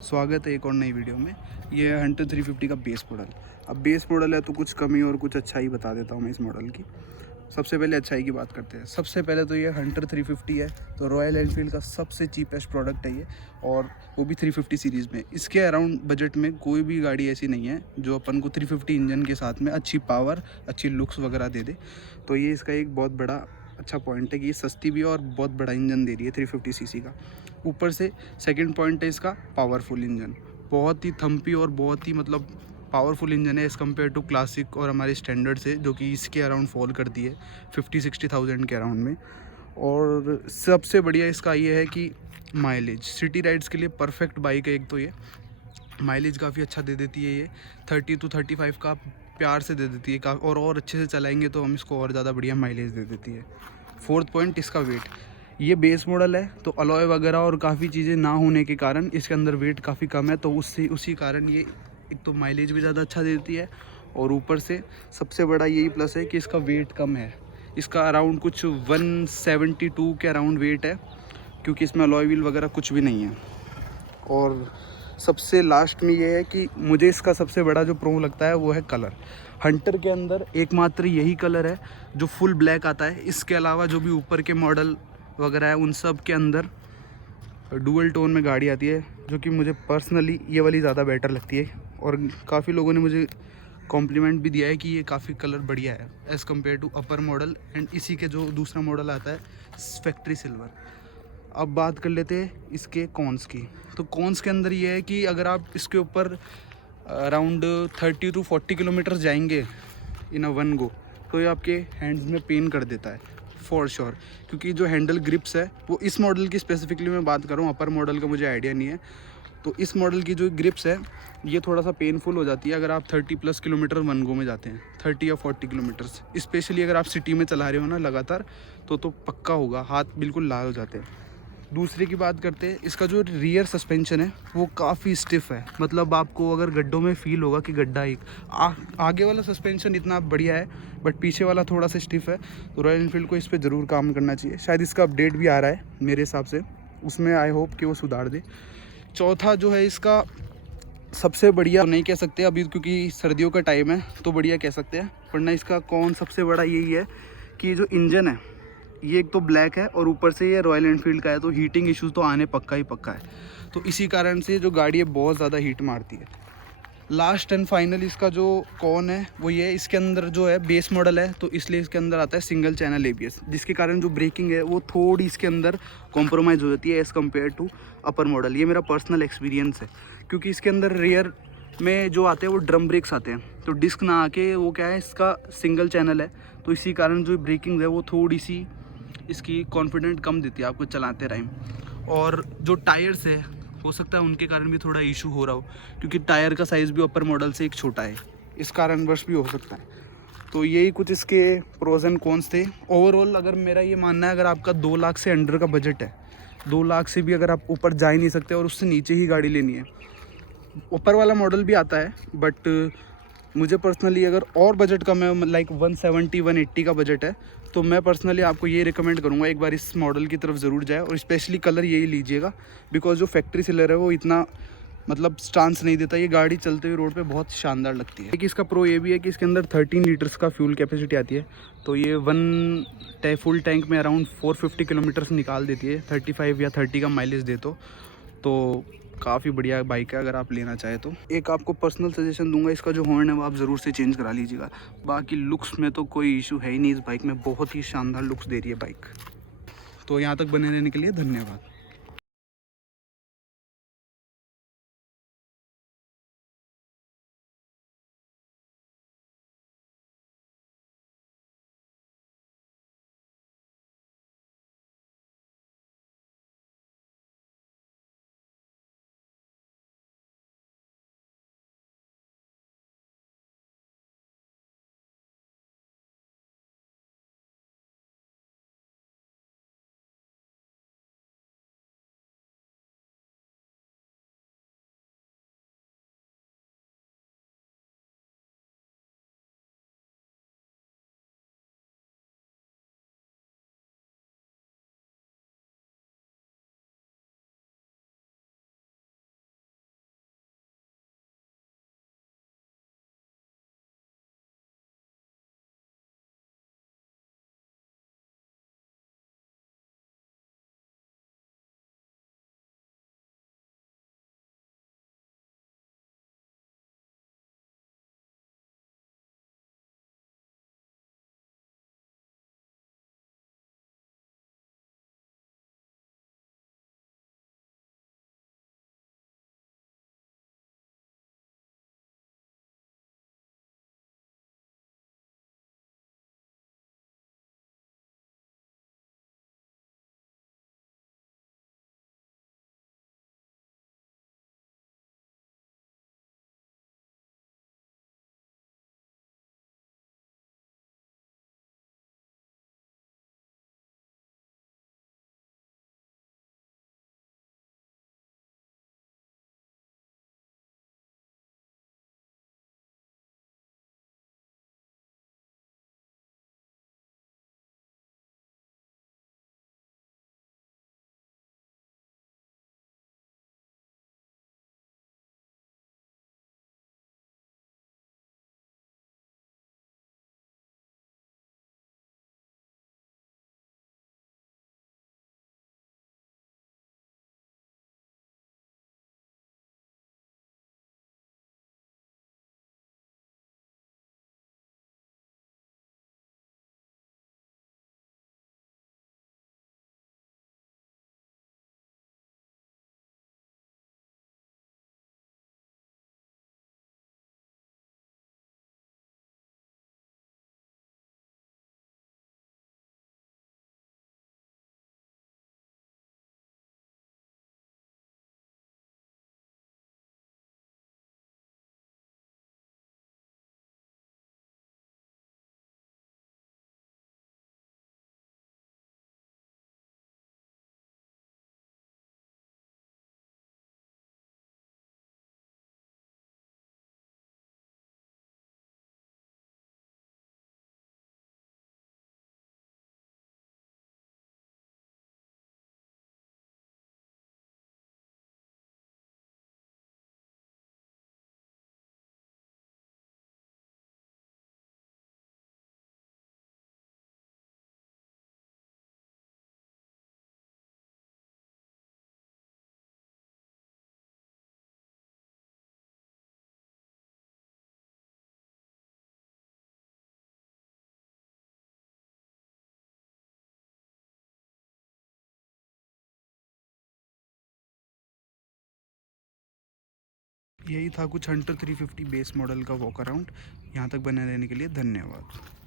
स्वागत है एक और नई वीडियो में। ये है हंटर 350 का बेस मॉडल। अब बेस मॉडल है तो कुछ कमी और कुछ अच्छाई बता देता हूँ मैं इस मॉडल की। सबसे पहले अच्छाई की बात करते हैं। सबसे पहले तो ये हंटर 350 है, तो रॉयल एनफील्ड का सबसे चीपेस्ट प्रोडक्ट है ये, और वो भी 350 सीरीज़ में। इसके अराउंड बजट में कोई भी गाड़ी ऐसी नहीं है जो अपन को 350 इंजन के साथ में अच्छी पावर, अच्छी लुक्स वगैरह दे दे। तो ये इसका एक बहुत बड़ा अच्छा पॉइंट है कि ये सस्ती भी है और बहुत बड़ा इंजन दे रही है 350 सीसी का। ऊपर से सेकंड पॉइंट है इसका पावरफुल इंजन। बहुत ही थम्पी और बहुत ही मतलब पावरफुल इंजन है एज़ कम्पेयर टू क्लासिक और हमारे स्टैंडर्ड से, जो कि इसके अराउंड फॉल करती है 50-60 थाउजेंड के अराउंड में। और सबसे बढ़िया इसका ये है कि माइलेज सिटी राइड्स के लिए परफेक्ट बाइक है। एक तो ये माइलेज काफ़ी अच्छा दे देती है, ये 30 to 35 का प्यार से दे देती है और अच्छे से चलाएंगे तो हम इसको और ज़्यादा बढ़िया माइलेज दे देती है। फोर्थ पॉइंट इसका वेट। ये बेस मॉडल है तो अलॉय वगैरह और काफ़ी चीज़ें ना होने के कारण इसके अंदर वेट काफ़ी कम है, तो उसी कारण ये एक तो माइलेज भी ज़्यादा अच्छा देती है, और ऊपर से सबसे बड़ा यही प्लस है कि इसका वेट कम है। इसका अराउंड कुछ 172 के अराउंड वेट है, क्योंकि इसमें अलॉय व्हील वगैरह कुछ भी नहीं है। और सबसे लास्ट में ये है कि मुझे इसका सबसे बड़ा जो प्रो लगता है वो है कलर। हंटर के अंदर एकमात्र यही कलर है जो फुल ब्लैक आता है। इसके अलावा जो भी ऊपर के मॉडल वगैरह है उन सब के अंदर डुअल टोन में गाड़ी आती है, जो कि मुझे पर्सनली ये वाली ज़्यादा बेटर लगती है। और काफ़ी लोगों ने मुझे कॉम्प्लीमेंट भी दिया है कि ये काफ़ी कलर बढ़िया है as compare to upper model and इसी के जो दूसरा मॉडल आता है फैक्ट्री सिल्वर। अब बात कर लेते हैं इसके कॉन्स की। तो कॉन्स के अंदर ये है कि अगर आप इसके ऊपर अराउंड 30 to 40 किलोमीटर जाएंगे इन अ वन गो, तो ये आपके हैंड्स में पेन कर देता है फॉर श्योर। क्योंकि जो हैंडल ग्रिप्स है वो इस मॉडल की स्पेसिफिकली मैं बात कर रहा हूँ, अपर मॉडल का मुझे आइडिया नहीं है। तो इस मॉडल की जो ग्रिप्स है ये थोड़ा सा पेनफुल हो जाती है अगर आप 30+ किलोमीटर वन गो में जाते हैं, 30 या 40 किलोमीटर्स। स्पेशली अगर आप सिटी में चला रहे हो ना लगातार, तो पक्का होगा, हाथ बिल्कुल लाल हो जाते हैं। दूसरे की बात करते हैं, इसका जो रियर सस्पेंशन है वो काफ़ी स्टिफ है। मतलब आपको अगर गड्ढों में फील होगा कि गड्ढा एक आगे वाला सस्पेंशन इतना बढ़िया है, बट पीछे वाला थोड़ा सा स्टिफ है। तो रॉयल एनफील्ड को इस पर ज़रूर काम करना चाहिए। शायद इसका अपडेट भी आ रहा है मेरे हिसाब से, उसमें आई होप कि वो सुधार दे। चौथा जो है इसका सबसे बढ़िया तो नहीं कह सकते अभी क्योंकि सर्दियों का टाइम है, तो बढ़िया कह सकते हैं, वरना इसका कौन सबसे बड़ा यही है कि जो इंजन है ये एक तो ब्लैक है और ऊपर से ये रॉयल एनफील्ड का है, तो हीटिंग इश्यूज़ तो आने पक्का ही पक्का है। तो इसी कारण से जो गाड़ी है बहुत ज़्यादा हीट मारती है। लास्ट एंड फाइनल इसका जो कौन है वो ये है, इसके अंदर जो है बेस मॉडल है तो इसलिए इसके अंदर आता है सिंगल चैनल एबीएस, जिसके कारण जो ब्रेकिंग है वो थोड़ी इसके अंदर कॉम्प्रोमाइज़ हो जाती है as compare to upper model. ये मेरा पर्सनल एक्सपीरियंस है, क्योंकि इसके अंदर रेयर में जो आते हैं वो ड्रम ब्रेक्स आते हैं, तो डिस्क ना आके वो क्या है इसका सिंगल चैनल है, तो इसी कारण जो ब्रेकिंग है वो थोड़ी सी इसकी कॉन्फिडेंट कम देती है आपको चलाते टाइम। और जो टायर्स है हो सकता है उनके कारण भी थोड़ा इशू हो रहा हो, क्योंकि टायर का साइज़ भी अपर मॉडल से एक छोटा है, इस कारणवश भी हो सकता है। तो यही कुछ इसके प्रोज एंड कॉन्स थे। ओवरऑल अगर मेरा ये मानना है, अगर आपका 2 लाख से अंडर का बजट है, 2 लाख से भी अगर आप ऊपर जा ही नहीं सकते और उससे नीचे ही गाड़ी लेनी है, ऊपर वाला मॉडल भी आता है, बट मुझे पर्सनली अगर और बजट कम है, लाइक 170-180 का बजट है, तो मैं पर्सनली आपको ये रिकमेंड करूँगा एक बार इस मॉडल की तरफ ज़रूर जाए, और स्पेशली कलर यही लीजिएगा। बिकॉज जो फैक्ट्री सेलर है वो इतना मतलब स्टांस नहीं देता, ये गाड़ी चलते हुए रोड पे बहुत शानदार लगती है। कि इसका प्रो ये भी है कि इसके अंदर 13 लीटर्स का फ्यूल कैपेसिटी आती है, तो ये फुल टैंक में अराउंड 450 किलोमीटर्स निकाल देती है, 35 या 30 का माइलेज दे तो काफ़ी बढ़िया बाइक है। अगर आप लेना चाहें तो एक आपको पर्सनल सजेशन दूंगा, इसका जो हॉर्न है वो आप ज़रूर से चेंज करा लीजिएगा। बाकी लुक्स में तो कोई इशू है ही नहीं, इस बाइक में बहुत ही शानदार लुक्स दे रही है बाइक। तो यहाँ तक बने रहने के लिए धन्यवाद। यही था कुछ हंटर 350 बेस मॉडल का वॉक अराउंड। यहाँ तक बने रहने के लिए धन्यवाद।